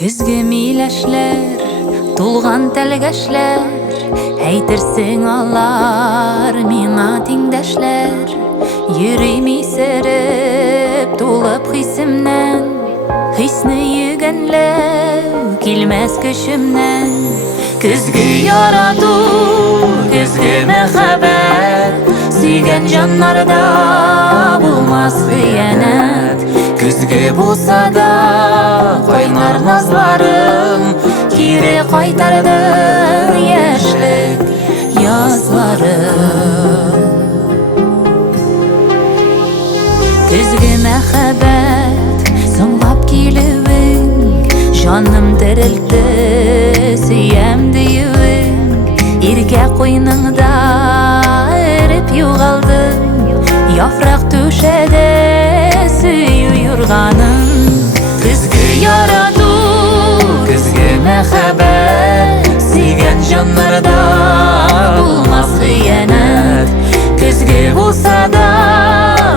Күзгі миләшләр, тулған тәлгәшләр, әйтерсең алар миңа тиңдәшләр. Йөрим исереп, тулып хисемнән, хисне йөгәнләү килмәс көчемнән. Күзгі ярату, күзгі мәхәббәт, сөйгән җаннарда булмас хыянәт. Күзгі булса да кайнар назларым, кире кайтарды яшьлек язларым. Күзгі мәхәббәт, соңлап килүең, җаным терелтте, сөям диюең. Иркә куйныңда эреп югалдым, яфрак түшәдә сөю юрганым. Күзгі ярату, күзгі мәхәббәт, сөйгән җаннарда булмас хыянәт. Күзгі булса да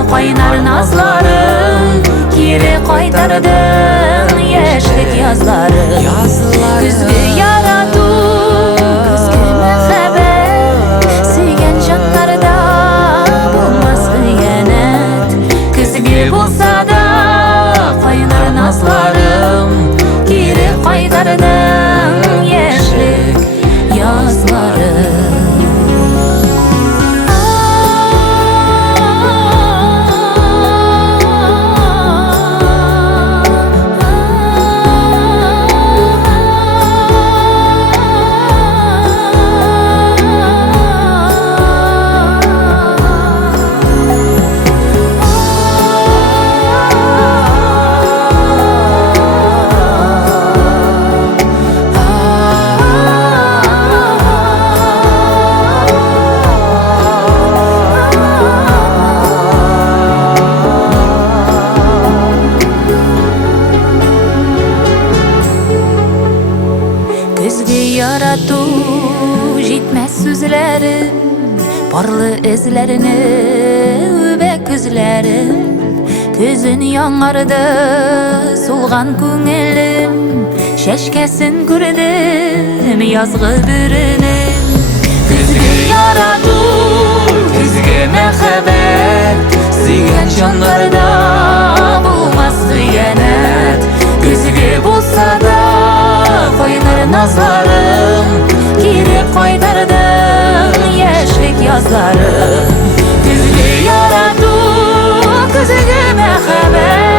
кайнар назларым, кире кайтардың яшьлек язларым. Күзгі ярату, күзгі мәхәббәт, сөйгән җаннарда булмас хыянәт. Күзгі булса да кайнар назларым, кире кайтардың яшьлек язларым. Күзгі ярату, җитмәс сүзләрем, парлы эзләрне үбәк күзләрем. Күзен яңарды сулган күңелем, шәшкәсен күрдем язгы бүренем. Күзгі ярату, күзгі мәхәббәт, сөйгән җаннарда булмас хыянәт. Күзгі булса да кайнар назларым, кире кайтардың яшьлек язларым. Күзгі ярату, күзгі мәхәббәт,